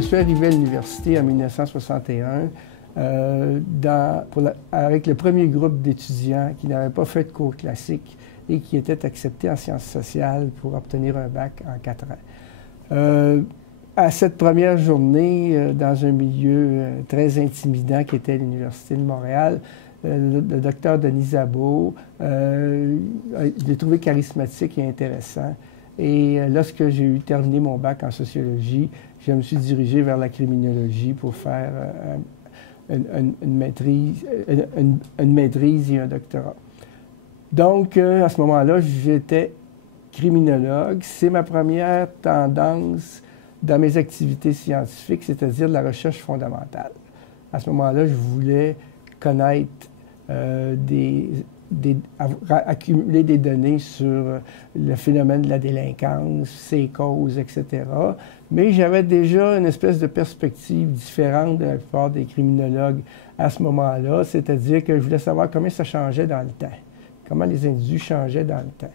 Je suis arrivé à l'université en 1961 avec le premier groupe d'étudiants qui n'avaient pas fait de cours classiques et qui étaient acceptés en sciences sociales pour obtenir un bac en 4 ans. À cette première journée, dans un milieu très intimidant qui était l'Université de Montréal, le docteur Denis Szabo, je l'ai trouvé charismatique et intéressant. Et lorsque j'ai eu terminé mon bac en sociologie, je me suis dirigé vers la criminologie pour faire une maîtrise et un doctorat. Donc, à ce moment-là, j'étais criminologue. C'est ma première tendance dans mes activités scientifiques, c'est-à-dire la recherche fondamentale. À ce moment-là, je voulais connaître accumuler des données sur le phénomène de la délinquance, ses causes, etc. Mais j'avais déjà une espèce de perspective différente de la plupart des criminologues à ce moment-là, c'est-à-dire que je voulais savoir comment ça changeait dans le temps, comment les individus changeaient dans le temps.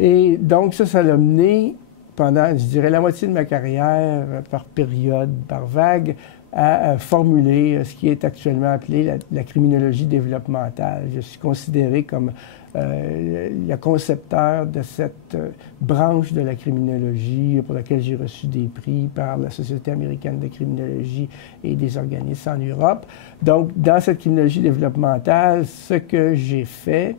Et donc ça l'a mené pendant, je dirais, la moitié de ma carrière, par période, par vague, à formuler ce qui est actuellement appelé la criminologie développementale. Je suis considéré comme le concepteur de cette branche de la criminologie pour laquelle j'ai reçu des prix par la Société américaine de criminologie et des organismes en Europe. Donc, dans cette criminologie développementale, ce que j'ai fait,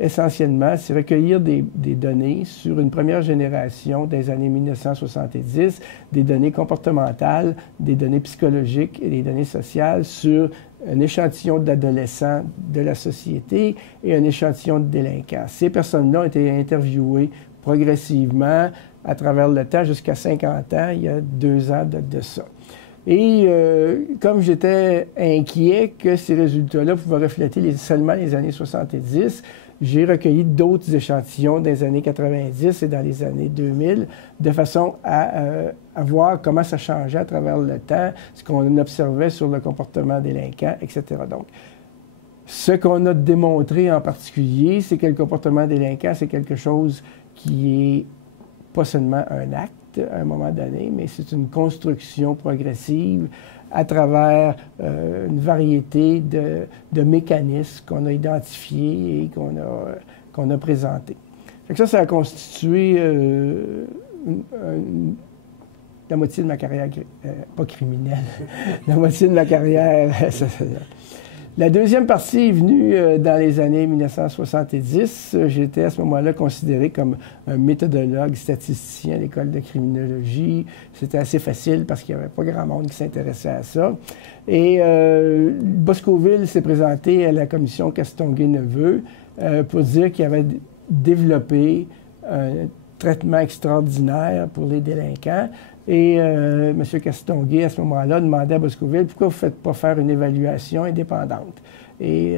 essentiellement, c'est recueillir des données sur une première génération des années 1970, des données comportementales, des données psychologiques et des données sociales sur un échantillon d'adolescents de la société et un échantillon de délinquants. Ces personnes-là ont été interviewées progressivement à travers le temps jusqu'à 50 ans, il y a 2 ans de ça. Et comme j'étais inquiet que ces résultats-là pouvaient refléter seulement les années 70, j'ai recueilli d'autres échantillons dans les années 90 et dans les années 2000, de façon à voir comment ça changeait à travers le temps, ce qu'on observait sur le comportement délinquant, etc. Donc, ce qu'on a démontré en particulier, c'est que le comportement délinquant, c'est quelque chose qui est pas seulement un acte à un moment donné, mais c'est une construction progressive à travers une variété de mécanismes qu'on a identifiés et qu'on a présentés. Ça a constitué la moitié de ma carrière, pas criminelle, la moitié de ma carrière. La deuxième partie est venue dans les années 1970. J'étais à ce moment-là considéré comme un méthodologue statisticien à l'école de criminologie. C'était assez facile parce qu'il n'y avait pas grand monde qui s'intéressait à ça. Et Boscoville s'est présenté à la commission Castonguay-Neveu pour dire qu'il avait développé un traitement extraordinaire pour les délinquants. Et M. Castonguay, à ce moment-là, demandait à Boscoville pourquoi vous ne faites pas faire une évaluation indépendante. Et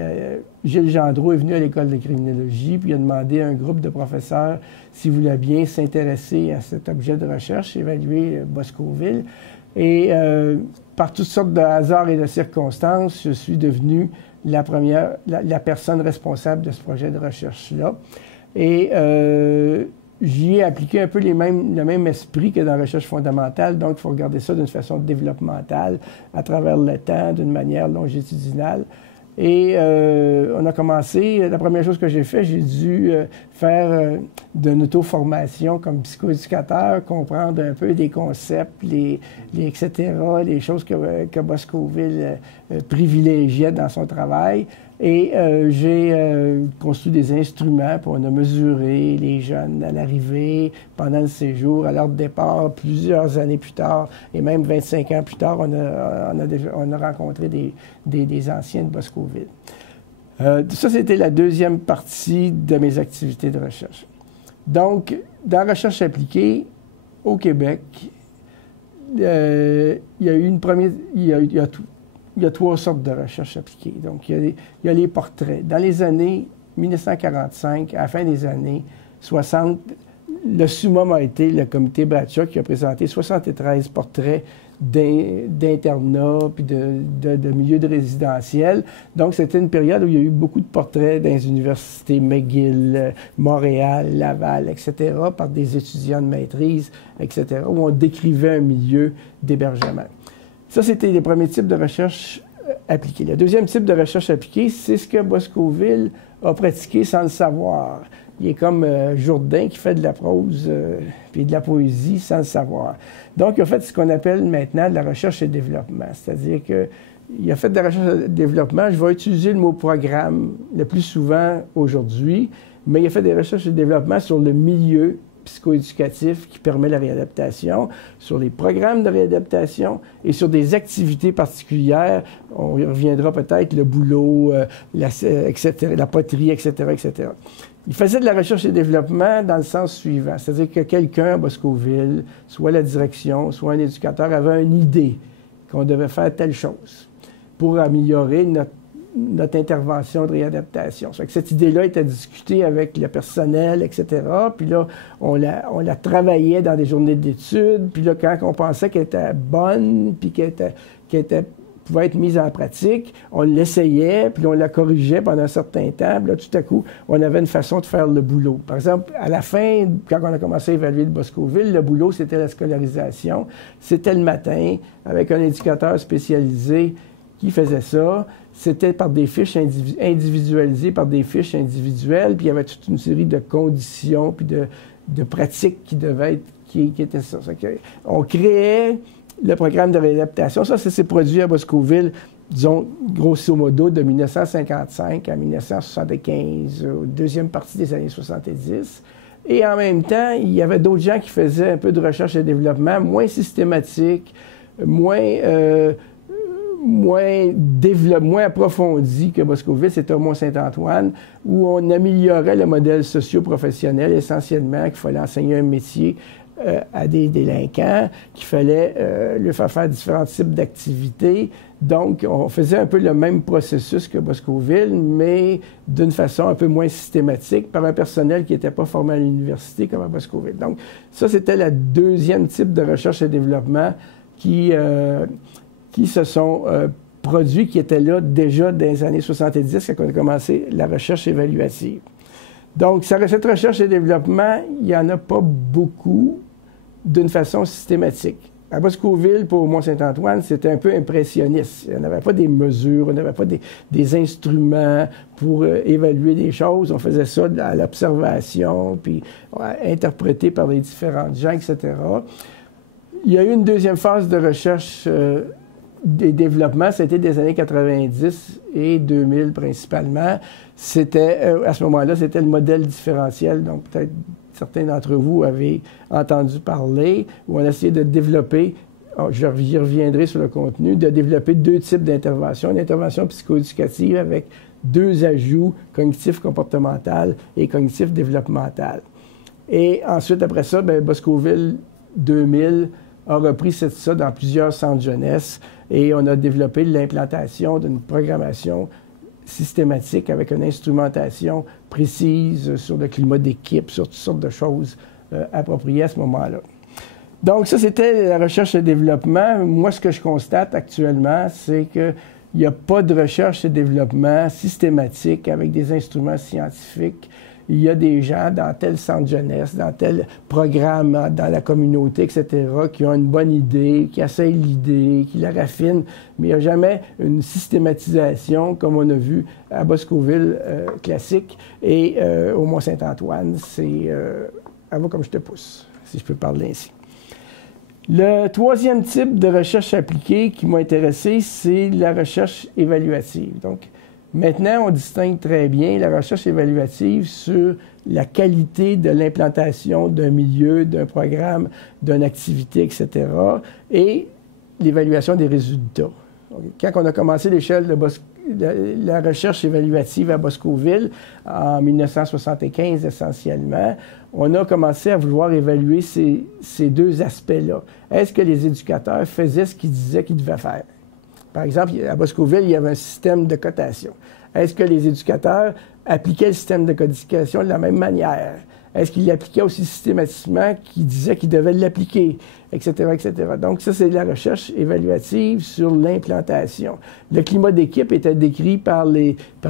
Gilles Gendreau est venu à l'école de criminologie, puis il a demandé à un groupe de professeurs s'ils voulaient bien s'intéresser à cet objet de recherche, évaluer Boscoville. Et par toutes sortes de hasards et de circonstances, je suis devenu la personne responsable de ce projet de recherche-là. Et j'y ai appliqué un peu le même esprit que dans la recherche fondamentale, donc il faut regarder ça d'une façon développementale, à travers le temps, d'une manière longitudinale. Et on a commencé, la première chose que j'ai fait, j'ai dû faire de l'auto-formation comme psychoéducateur, comprendre un peu des concepts, etc., les choses que Boscoville privilégiait dans son travail. Et j'ai construit des instruments pour mesurer les jeunes à l'arrivée, pendant le séjour, à leur départ, plusieurs années plus tard, et même 25 ans plus tard, on a rencontré des anciens de Boscoville. Ça, c'était la deuxième partie de mes activités de recherche. Donc, dans la recherche appliquée, au Québec, il y a eu une première... Il y a 3 sortes de recherches appliquées. Donc, il y a les portraits. Dans les années 1945, à la fin des années 60, le summum a été le comité Bradshaw qui a présenté 73 portraits d'internats puis de milieux de résidentiels. Donc, c'était une période où il y a eu beaucoup de portraits dans les universités McGill, Montréal, Laval, etc., par des étudiants de maîtrise, etc., où on décrivait un milieu d'hébergement. Ça, c'était les premiers types de recherche appliquée. Le deuxième type de recherche appliquée, c'est ce que Boscoville a pratiqué sans le savoir. Il est comme Jourdain qui fait de la prose puis de la poésie sans le savoir. Donc, il a fait ce qu'on appelle maintenant de la recherche et développement. C'est-à-dire qu'il a fait de la recherche et développement. Je vais utiliser le mot programme le plus souvent aujourd'hui, mais il a fait des recherches et développement sur le milieu psychoéducatif qui permet la réadaptation, sur les programmes de réadaptation et sur des activités particulières. On y reviendra peut-être, le boulot, etc., la poterie, etc., etc. Il faisait de la recherche et développement dans le sens suivant, c'est-à-dire que quelqu'un à Boscoville, soit la direction, soit un éducateur, avait une idée qu'on devait faire telle chose pour améliorer notre intervention de réadaptation. Ça fait que cette idée-là était discutée avec le personnel, etc. Puis là, on la travaillait dans des journées d'études. Puis là, quand on pensait qu'elle était bonne, puis qu'elle pouvait être mise en pratique, on l'essayait, puis on la corrigeait pendant un certain temps. Puis là, tout à coup, on avait une façon de faire le boulot. Par exemple, à la fin, quand on a commencé à évaluer le Boscoville, le boulot, c'était la scolarisation. C'était le matin, avec un éducateur spécialisé qui faisait ça. C'était par des fiches individualisées, par des fiches individuelles, puis il y avait toute une série de conditions, puis de pratiques qui devaient être, qui étaient ça. On créait le programme de réadaptation. Ça s'est produit à Boscoville, disons, grosso modo, de 1955 à 1975, deuxième partie des années 70. Et en même temps, il y avait d'autres gens qui faisaient un peu de recherche et développement, moins systématique, moins approfondi que Boscoville, c'était au Mont-Saint-Antoine, où on améliorait le modèle socio-professionnel essentiellement, qu'il fallait enseigner un métier à des délinquants, qu'il fallait leur faire différents types d'activités. Donc, on faisait un peu le même processus que Boscoville, mais d'une façon un peu moins systématique, par un personnel qui n'était pas formé à l'université comme à Boscoville. Donc, ça, c'était le deuxième type de recherche et développement qui se sont produits, qui étaient là déjà dans les années 70, quand on a commencé la recherche évaluative. Donc, cette recherche et développement, il n'y en a pas beaucoup d'une façon systématique. À Boscoville, pour Mont-Saint-Antoine, c'était un peu impressionniste. On n'avait pas des mesures, on n'avait pas des instruments pour évaluer des choses. On faisait ça à l'observation, puis interprété par les différents gens, etc. Il y a eu une deuxième phase de recherche des développements, c'était des années 90 et 2000 principalement. C'était, à ce moment-là, c'était le modèle différentiel, donc peut-être certains d'entre vous avaient entendu parler, où on a essayé de développer, j'y reviendrai sur le contenu, de développer deux types d'interventions, une intervention psychoéducative avec deux ajouts, cognitif-comportemental et cognitif-développemental. Et ensuite, après ça, Boscoville 2000 a repris ça dans plusieurs centres jeunesse et on a développé l'implantation d'une programmation systématique avec une instrumentation précise sur le climat d'équipe, sur toutes sortes de choses appropriées à ce moment-là. Donc ça, c'était la recherche et développement. Moi, ce que je constate actuellement, c'est qu'il n'y a pas de recherche et développement systématique avec des instruments scientifiques. Il y a des gens dans tel centre jeunesse, dans tel programme, dans la communauté, etc., qui ont une bonne idée, qui essayent l'idée, qui la raffinent, mais il n'y a jamais une systématisation, comme on a vu à Boscoville classique, et au Mont-Saint-Antoine, c'est « à va comme je te pousse », si je peux parler ainsi. Le troisième type de recherche appliquée qui m'a intéressé, c'est la recherche évaluative. Donc, maintenant, on distingue très bien la recherche évaluative sur la qualité de l'implantation d'un milieu, d'un programme, d'une activité, etc., et l'évaluation des résultats. Donc, quand on a commencé l'échelle de la recherche évaluative à Boscoville, en 1975 essentiellement, on a commencé à vouloir évaluer ces deux aspects-là. Est-ce que les éducateurs faisaient ce qu'ils disaient qu'ils devaient faire? Par exemple, à Boscoville, il y avait un système de cotation. Est-ce que les éducateurs appliquaient le système de codification de la même manière? Est-ce qu'ils l'appliquaient aussi systématiquement qu'ils disaient qu'ils devaient l'appliquer, etc., etc. Donc, ça, c'est de la recherche évaluative sur l'implantation. Le climat d'équipe était décrit par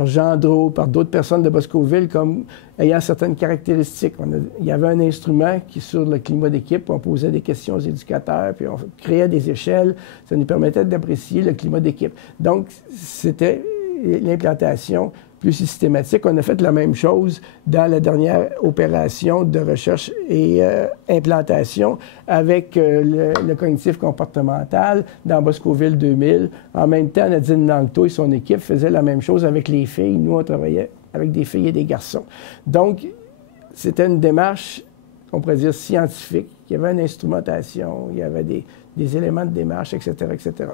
Jean Drault, par d'autres personnes de Boscoville comme ayant certaines caractéristiques. Il y avait un instrument qui, sur le climat d'équipe, on posait des questions aux éducateurs, puis on créait des échelles. Ça nous permettait d'apprécier le climat d'équipe. Donc, c'était l'implantation plus systématique. On a fait la même chose dans la dernière opération de recherche et implantation avec le cognitif comportemental dans Boscoville 2000. En même temps, Nadine Langto et son équipe faisaient la même chose avec les filles. Nous, on travaillait avec des filles et des garçons. Donc, c'était une démarche, on pourrait dire, scientifique. Il y avait une instrumentation, il y avait des éléments de démarche, etc., etc.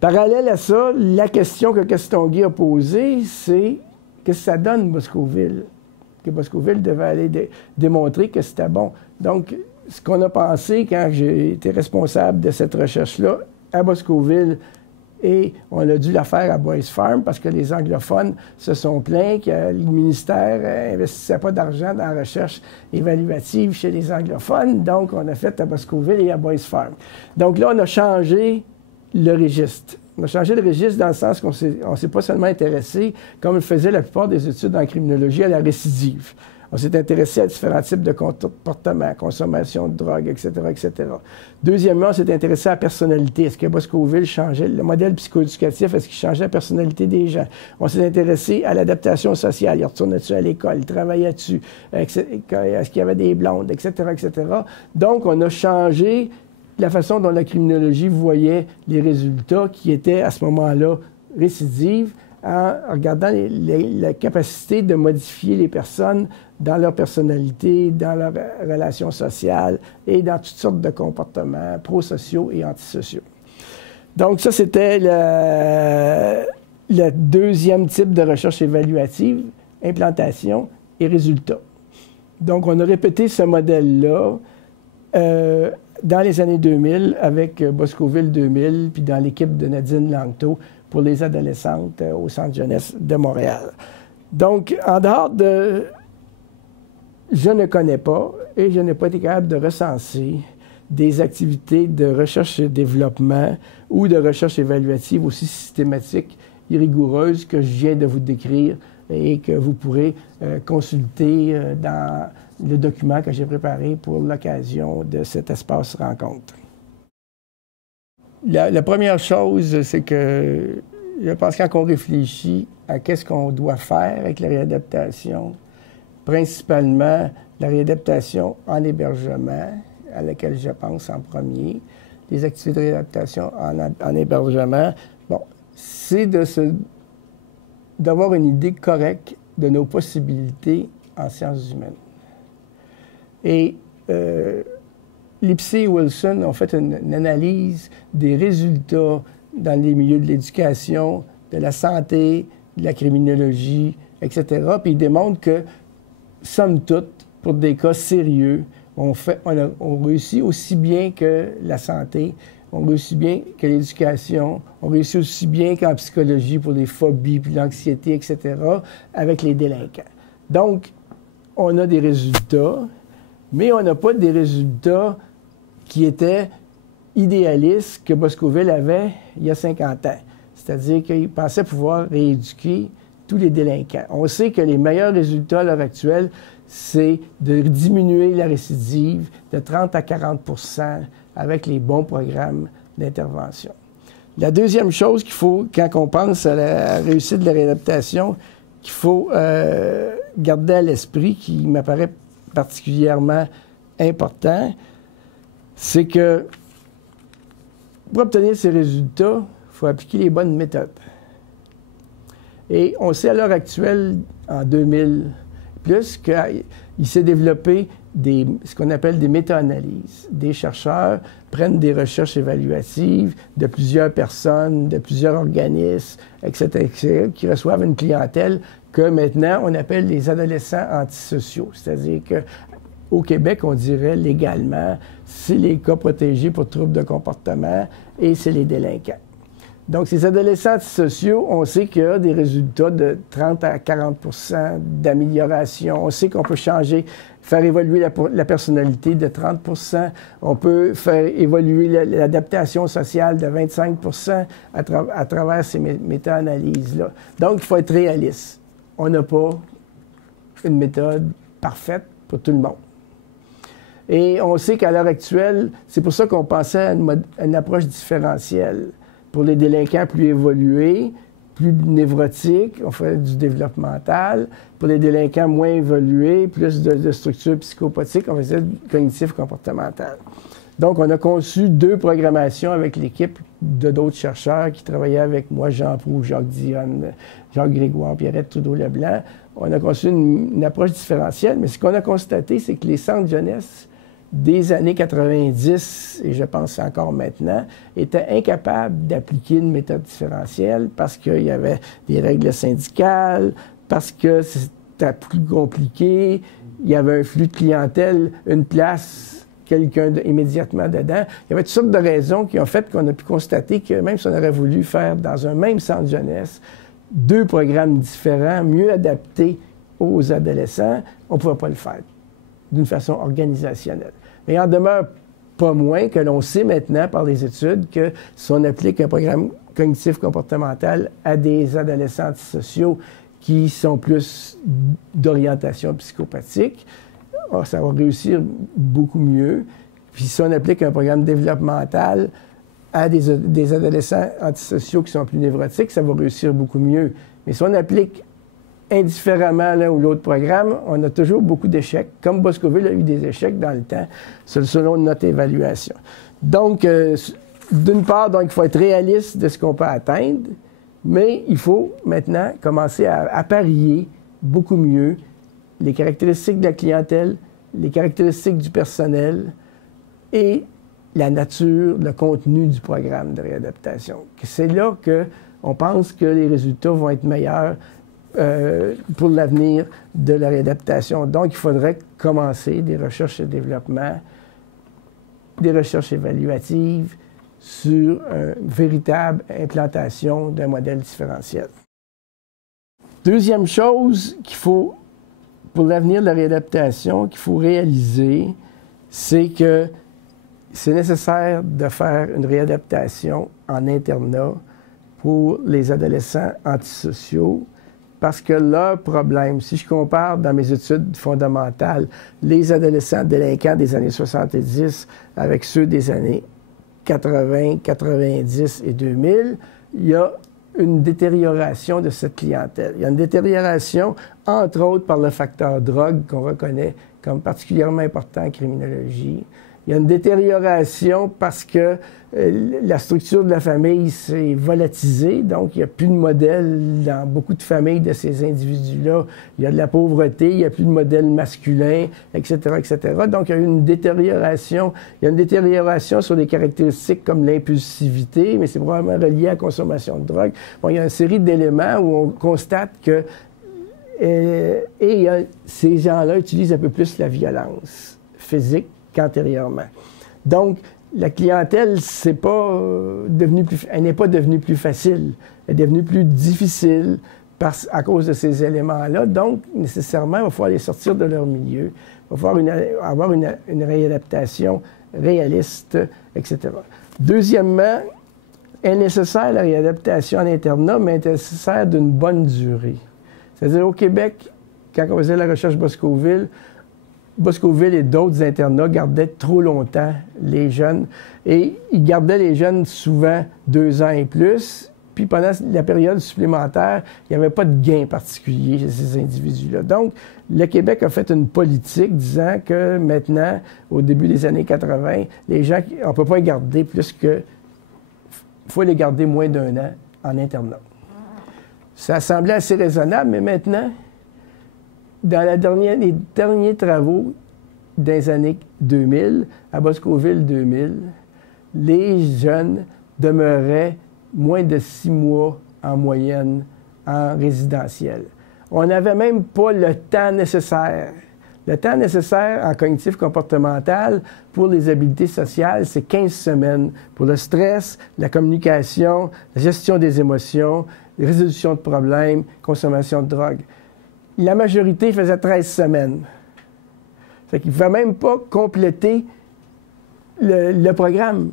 Parallèle à ça, la question que Castonguay a posée, c'est qu'est-ce que ça donne Boscoville? Que Boscoville devait aller démontrer que c'était bon. Donc, ce qu'on a pensé quand j'ai été responsable de cette recherche-là à Boscoville, et on a dû la faire à Boys Farm parce que les anglophones se sont plaints que le ministère n'investissait pas d'argent dans la recherche évaluative chez les anglophones. Donc, on a fait à Boscoville et à Boys Farm. Donc là, on a changé le registre. On a changé le registre dans le sens qu'on ne s'est pas seulement intéressé, comme le faisaient la plupart des études en criminologie, à la récidive. On s'est intéressé à différents types de comportements, consommation de drogue, etc., etc. Deuxièmement, on s'est intéressé à la personnalité. Est-ce que Boscoville changeait le modèle psychoéducatif? Est-ce qu'il changeait la personnalité des gens? On s'est intéressé à l'adaptation sociale. Il retournait-tu à l'école? Il travaillait-tu? Est-ce qu'il y avait des blondes? Etc., etc. Donc, on a changé la façon dont la criminologie voyait les résultats qui étaient à ce moment-là récidives en regardant la capacité de modifier les personnes dans leur personnalité, dans leurs relations sociales et dans toutes sortes de comportements prosociaux et antisociaux. Donc ça, c'était le deuxième type de recherche évaluative, implantation et résultats. Donc on a répété ce modèle-là dans les années 2000 avec Boscoville 2000, puis dans l'équipe de Nadine Langto pour les adolescentes au Centre jeunesse de Montréal. Donc, en dehors de... Je ne connais pas et je n'ai pas été capable de recenser des activités de recherche et développement ou de recherche évaluative aussi systématiques et rigoureuses que je viens de vous décrire et que vous pourrez consulter dans le document que j'ai préparé pour l'occasion de cet espace rencontre. La première chose, c'est que je pense que quand on réfléchit à qu'est-ce qu'on doit faire avec la réadaptation, principalement la réadaptation en hébergement, à laquelle je pense en premier, les activités de réadaptation en hébergement, bon, c'est d'avoir une idée correcte de nos possibilités en sciences humaines. Et Lipsey et Wilson ont fait une analyse des résultats dans les milieux de l'éducation, de la santé, de la criminologie, etc. Puis ils démontrent que, somme toute, pour des cas sérieux, on réussit aussi bien que la santé, on réussit bien que l'éducation, on réussit aussi bien qu'en psychologie pour les phobies, puis l'anxiété, etc., avec les délinquants. Donc, on a des résultats, mais on n'a pas des résultats qui étaient idéalistes que Boscoville avait il y a 50 ans. C'est-à-dire qu'il pensait pouvoir rééduquer tous les délinquants. On sait que les meilleurs résultats à l'heure actuelle, c'est de diminuer la récidive de 30 à 40 % avec les bons programmes d'intervention. La deuxième chose qu'il faut, quand on pense à la réussite de la réadaptation, qu'il faut garder à l'esprit, qui m'apparaît particulièrement important, c'est que pour obtenir ces résultats, il faut appliquer les bonnes méthodes. Et on sait à l'heure actuelle, en 2000, qu'il s'est développé ce qu'on appelle des méta-analyses. Des chercheurs prennent des recherches évaluatives de plusieurs personnes, de plusieurs organismes, etc., qui reçoivent une clientèle que maintenant on appelle les adolescents antisociaux. C'est-à-dire qu'au Québec, on dirait légalement, c'est les cas protégés pour troubles de comportement et c'est les délinquants. Donc, ces adolescents antisociaux, on sait qu'il y a des résultats de 30 à 40 d'amélioration. On sait qu'on peut changer, faire évoluer la personnalité de 30 on peut faire évoluer l'adaptation sociale de 25 à travers ces méta-analyses-là. Donc, il faut être réaliste. On n'a pas une méthode parfaite pour tout le monde. Et on sait qu'à l'heure actuelle, c'est pour ça qu'on pensait à une approche différentielle. Pour les délinquants plus évolués, plus névrotiques, on ferait du développemental. Pour les délinquants moins évolués, plus de structures psychopathiques, on faisait du cognitif comportemental. Donc, on a conçu 2 programmations avec l'équipe de d'autres chercheurs qui travaillaient avec moi, Jean Proulx, Jacques Dionne, Jacques Grégoire, Pierrette Trudeau-Leblanc. On a conçu une approche différentielle, mais ce qu'on a constaté, c'est que les centres jeunesse des années 90, et je pense encore maintenant, étaient incapables d'appliquer une méthode différentielle parce qu'il y avait des règles syndicales, parce que c'était plus compliqué, il y avait un flux de clientèle, une place, quelqu'un immédiatement dedans. Il y avait toutes sortes de raisons qui ont fait qu'on a pu constater que même si on aurait voulu faire dans un même centre jeunesse 2 programmes différents, mieux adaptés aux adolescents, on ne pouvait pas le faire d'une façon organisationnelle. Mais il en demeure pas moins que l'on sait maintenant par les études que si on applique un programme cognitif comportemental à des adolescents antisociaux qui sont plus d'orientation psychopathique, ça va réussir beaucoup mieux. Puis si on applique un programme développemental à des adolescents antisociaux qui sont plus névrotiques, ça va réussir beaucoup mieux. Mais si on applique indifféremment l'un ou l'autre programme, on a toujours beaucoup d'échecs, comme Boscoville a eu des échecs dans le temps, selon notre évaluation. Donc, d'une part, il faut être réaliste de ce qu'on peut atteindre, mais il faut maintenant commencer à parier beaucoup mieux les caractéristiques de la clientèle, les caractéristiques du personnel et la nature, le contenu du programme de réadaptation. C'est là qu'on pense que les résultats vont être meilleurs pour l'avenir de la réadaptation. Donc, il faudrait commencer des recherches et développement, des recherches évaluatives sur une véritable implantation d'un modèle différentiel. Deuxième chose qu'il faut, pour l'avenir de la réadaptation, qu'il faut réaliser, c'est que c'est nécessaire de faire une réadaptation en internat pour les adolescents antisociaux, parce que leur problème, si je compare dans mes études fondamentales les adolescents délinquants des années 70 avec ceux des années 80, 90 et 2000, il y a une détérioration de cette clientèle. Il y a une détérioration, entre autres, par le facteur drogue qu'on reconnaît comme particulièrement important en criminologie. Il y a une détérioration parce que la structure de la famille s'est volatilisée, donc il n'y a plus de modèle dans beaucoup de familles de ces individus-là. Il y a de la pauvreté, il n'y a plus de modèle masculin, etc., etc. Donc il y a une détérioration. Il y a une détérioration sur des caractéristiques comme l'impulsivité, mais c'est probablement relié à la consommation de drogue. Bon, il y a une série d'éléments où on constate que ces gens-là utilisent un peu plus la violence physique qu'antérieurement. Donc, la clientèle, elle n'est pas devenue plus facile. Elle est devenue plus difficile à cause de ces éléments-là. Donc, nécessairement, il va falloir les sortir de leur milieu. Il va falloir avoir une réadaptation réaliste, etc. Deuxièmement, est nécessaire la réadaptation en internat, mais elle est nécessaire d'une bonne durée. C'est-à-dire, au Québec, quand on faisait la recherche Boscoville et d'autres internats gardaient trop longtemps les jeunes. Et ils gardaient les jeunes souvent 2 ans et plus. Puis pendant la période supplémentaire, il n'y avait pas de gain particulier chez ces individus-là. Donc, le Québec a fait une politique disant que maintenant, au début des années 80, les gens, on ne peut pas les garder plus que... Il faut les garder moins d'1 an en internat. Ça semblait assez raisonnable, mais maintenant... Dans les derniers travaux des années 2000, à Boscoville 2000, les jeunes demeuraient moins de 6 mois en moyenne en résidentiel. On n'avait même pas le temps nécessaire. Le temps nécessaire en cognitif comportemental pour les habiletés sociales, c'est 15 semaines pour le stress, la communication, la gestion des émotions, la résolution de problèmes, consommation de drogue. La majorité faisait 13 semaines. Fait qu'ils ne pouvaient même pas compléter le programme.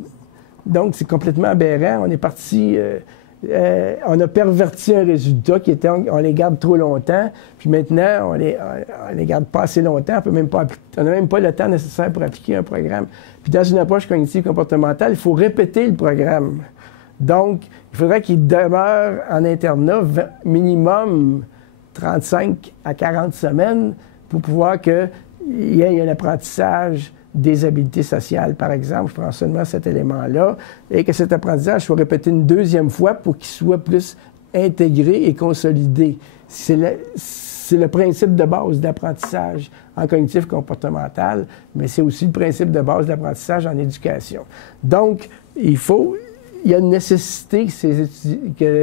Donc, c'est complètement aberrant. On est parti... on a perverti un résultat qui était on les garde trop longtemps, puis maintenant, on les garde pas assez longtemps, on n'a même pas le temps nécessaire pour appliquer un programme. Puis dans une approche cognitive comportementale, il faut répéter le programme. Donc, il faudrait qu'il demeure en internat minimum 35 à 40 semaines pour pouvoir qu'il y ait un apprentissage des habiletés sociales, par exemple. Je prends seulement cet élément-là, et que cet apprentissage soit répété une deuxième fois pour qu'il soit plus intégré et consolidé. C'est le principe de base d'apprentissage en cognitif comportemental, mais c'est aussi le principe de base d'apprentissage en éducation. Donc, il y a une nécessité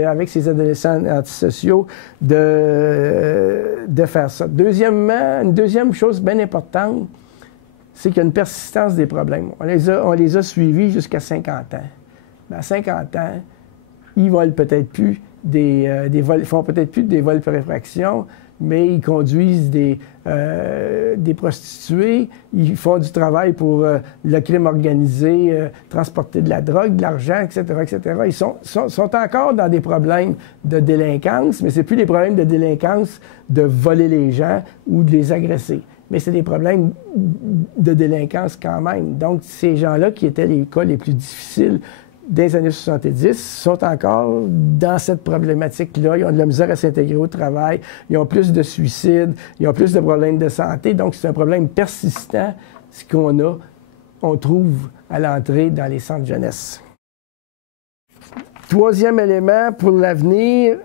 avec ces adolescents antisociaux de faire ça. Deuxièmement, une deuxième chose bien importante, c'est qu'il y a une persistance des problèmes. On les a suivis jusqu'à 50 ans. Mais à 50 ans, ils volent peut-être plus ils font peut-être plus des vols par effraction, mais ils conduisent des prostituées, ils font du travail pour le crime organisé, transporter de la drogue, de l'argent, etc., etc. Ils sont encore dans des problèmes de délinquance, mais c'est plus des problèmes de délinquance de voler les gens ou de les agresser. Mais c'est des problèmes de délinquance quand même. Donc, ces gens-là, qui étaient les cas les plus difficiles des années 70, sont encore dans cette problématique-là. Ils ont de la misère à s'intégrer au travail, ils ont plus de suicides, ils ont plus de problèmes de santé. Donc, c'est un problème persistant, ce on trouve à l'entrée dans les centres jeunesse. Troisième élément pour l'avenir,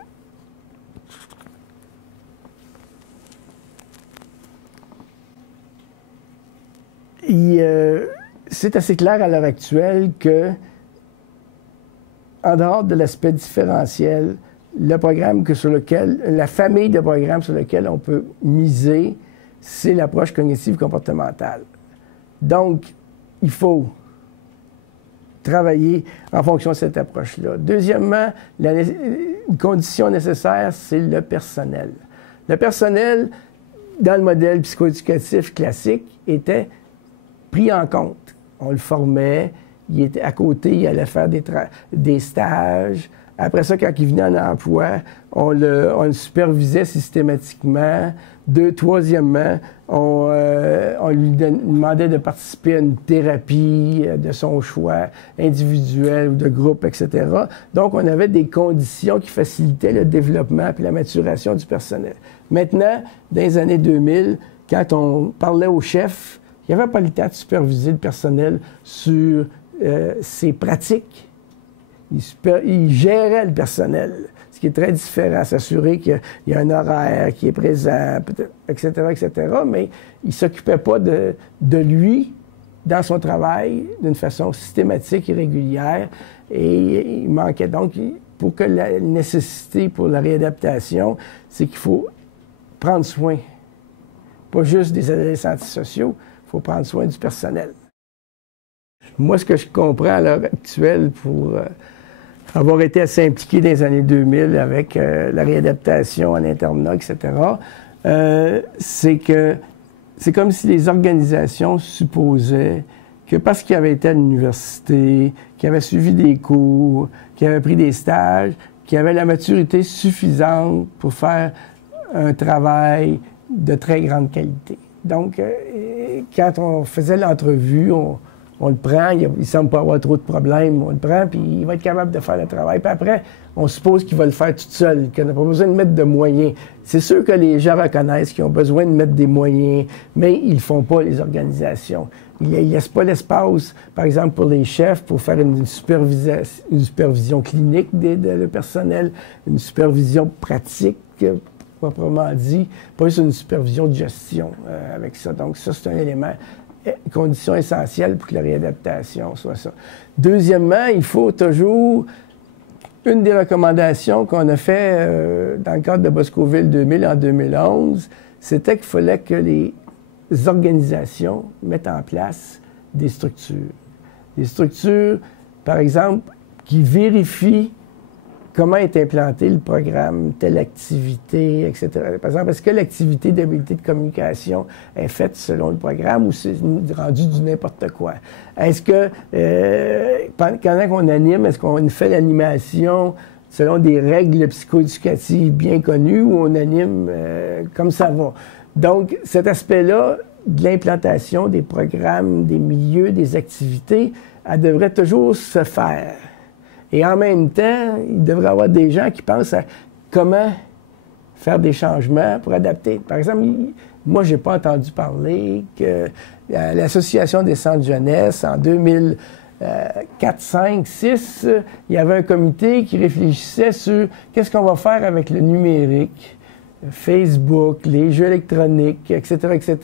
c'est assez clair à l'heure actuelle que, en dehors de l'aspect différentiel, la famille de programmes sur lequel on peut miser, c'est l'approche cognitive comportementale. Donc, il faut travailler en fonction de cette approche-là. Deuxièmement, une condition nécessaire, c'est le personnel. Le personnel, dans le modèle psychoéducatif classique, était pris en compte. On le formait, il était à côté, il allait faire des stages. Après ça, quand il venait en emploi, on le supervisait systématiquement. Troisièmement, on lui demandait de participer à une thérapie de son choix, individuelle ou de groupe, etc. Donc, on avait des conditions qui facilitaient le développement et la maturation du personnel. Maintenant, dans les années 2000, quand on parlait au chef, il n'y avait pas le temps de superviser le personnel sur ses pratiques. Il gérait le personnel, ce qui est très différent, s'assurer qu'il y a un horaire qui est présent, etc., etc., mais il ne s'occupait pas de lui dans son travail d'une façon systématique et régulière, et il manquait donc, pour que la nécessité pour la réadaptation, c'est qu'il faut prendre soin, pas juste des adolescents antisociaux, il faut prendre soin du personnel. Moi, ce que je comprends à l'heure actuelle pour avoir été assez impliqué dans les années 2000 avec la réadaptation en internat, etc., c'est que c'est comme si les organisations supposaient que parce qu'ils avaient été à l'université, qu'ils avaient suivi des cours, qu'ils avaient pris des stages, qu'ils avaient la maturité suffisante pour faire un travail de très grande qualité. Donc, quand on faisait l'entrevue, on le prend, il ne semble pas avoir trop de problèmes, on le prend, puis il va être capable de faire le travail. Puis après, on suppose qu'il va le faire tout seul, qu'il n'a pas besoin de mettre de moyens. C'est sûr que les gens reconnaissent qu'ils ont besoin de mettre des moyens, mais ils ne le font pas, les organisations. Ils ne laissent pas l'espace, par exemple, pour les chefs, pour faire une supervision clinique le personnel, une supervision pratique, proprement dit, pas juste une supervision de gestion avec ça. Donc ça, c'est un élément, condition essentielle pour que la réadaptation soit ça. Deuxièmement, il faut toujours, une des recommandations qu'on a fait dans le cadre de Boscoville 2000 en 2011, c'était qu'il fallait que organisations mettent en place des structures. Des structures, par exemple, qui vérifient comment est implanté le programme, telle activité, etc. Par exemple, est-ce que l'activité d'habilité de communication est faite selon le programme ou c'est rendu du n'importe quoi? Est-ce que, pendant qu'on anime, est-ce qu'on fait l'animation selon des règles psychoéducatives bien connues ou on anime comme ça va? Donc, cet aspect-là de l'implantation des programmes, des milieux, des activités, elle devrait toujours se faire. Et en même temps, il devrait y avoir des gens qui pensent à comment faire des changements pour adapter. Par exemple, moi, je n'ai pas entendu parler que l'Association des centres jeunesse, en 2004, 5, 6, il y avait un comité qui réfléchissait sur qu'est-ce qu'on va faire avec le numérique, Facebook, les jeux électroniques, etc.,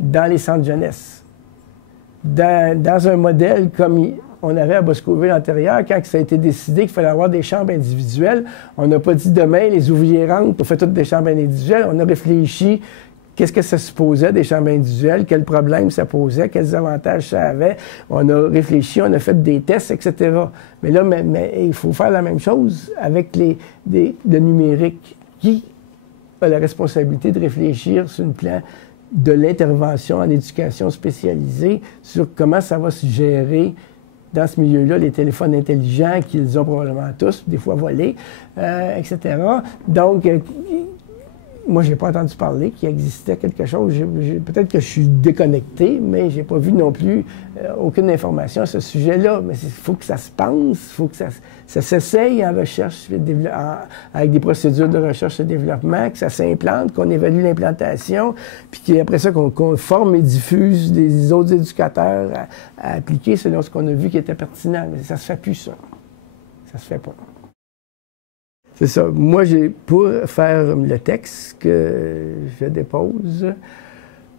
dans les centres jeunesse. Dans un modèle comme on avait à Boscoville-Antérieure, quand ça a été décidé qu'il fallait avoir des chambres individuelles, on n'a pas dit demain, les ouvriers rentrent, on fait toutes des chambres individuelles. On a réfléchi, qu'est-ce que ça supposait, des chambres individuelles, quels problèmes ça posait, quels avantages ça avait. On a réfléchi, on a fait des tests, etc. Mais là, il faut faire la même chose avec le numérique. Qui a la responsabilité de réfléchir sur le plan de l'intervention en éducation spécialisée, sur comment ça va se gérer dans ce milieu-là, les téléphones intelligents qu'ils ont probablement tous, des fois volés, etc. Donc, moi, je n'ai pas entendu parler qu'il existait quelque chose. Peut-être que je suis déconnecté, mais je n'ai pas vu non plus aucune information à ce sujet-là. Mais il faut que ça se pense, il faut que ça s'essaye en recherche, avec des procédures de recherche et développement, que ça s'implante, qu'on évalue l'implantation, puis qu'après ça, qu'on forme et diffuse des autres éducateurs à appliquer selon ce qu'on a vu qui était pertinent. Mais ça ne se fait plus, ça. Ça se fait pas. C'est ça. Moi, pour faire le texte que je dépose,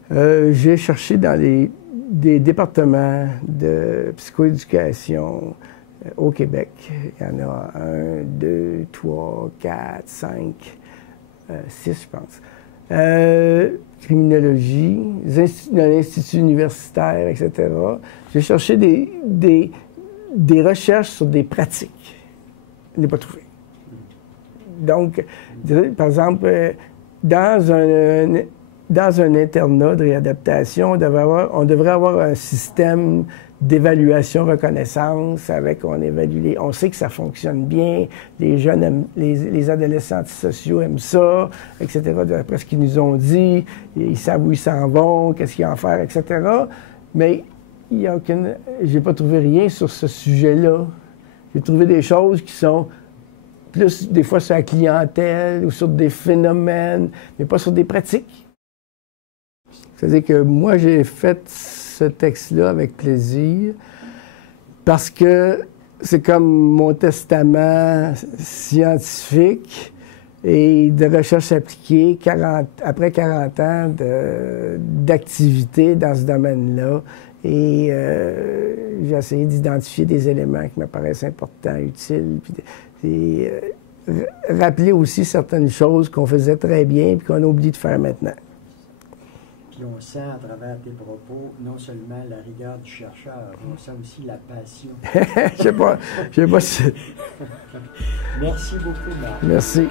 j'ai cherché dans des départements de psychoéducation au Québec. Il y en a 1, 2, 3, 4, 5, 6, je pense. Criminologie, dans l'institut universitaire, etc. J'ai cherché des recherches sur des pratiques. Je n'ai pas trouvé. Donc, par exemple, dans un internat de réadaptation, on devrait avoir un système d'évaluation-reconnaissance on sait que ça fonctionne bien, les jeunes aiment, les adolescents antisociaux aiment ça, etc., d'après ce qu'ils nous ont dit, ils savent où ils s'en vont, qu'est-ce qu'ils vont en faire, etc. Mais j'ai pas trouvé rien sur ce sujet-là. J'ai trouvé des choses qui sont plus des fois sur la clientèle ou sur des phénomènes, mais pas sur des pratiques. C'est-à-dire que moi, j'ai fait ce texte-là avec plaisir parce que c'est comme mon testament scientifique et de recherche appliquée après 40 ans d'activité dans ce domaine-là. Et j'ai essayé d'identifier des éléments qui me paraissent importants, utiles, puis rappeler aussi certaines choses qu'on faisait très bien et qu'on a oublié de faire maintenant. Puis on sent à travers tes propos non seulement la rigueur du chercheur, mais on sent aussi la passion. Je sais pas si... Merci beaucoup, Marc. Merci.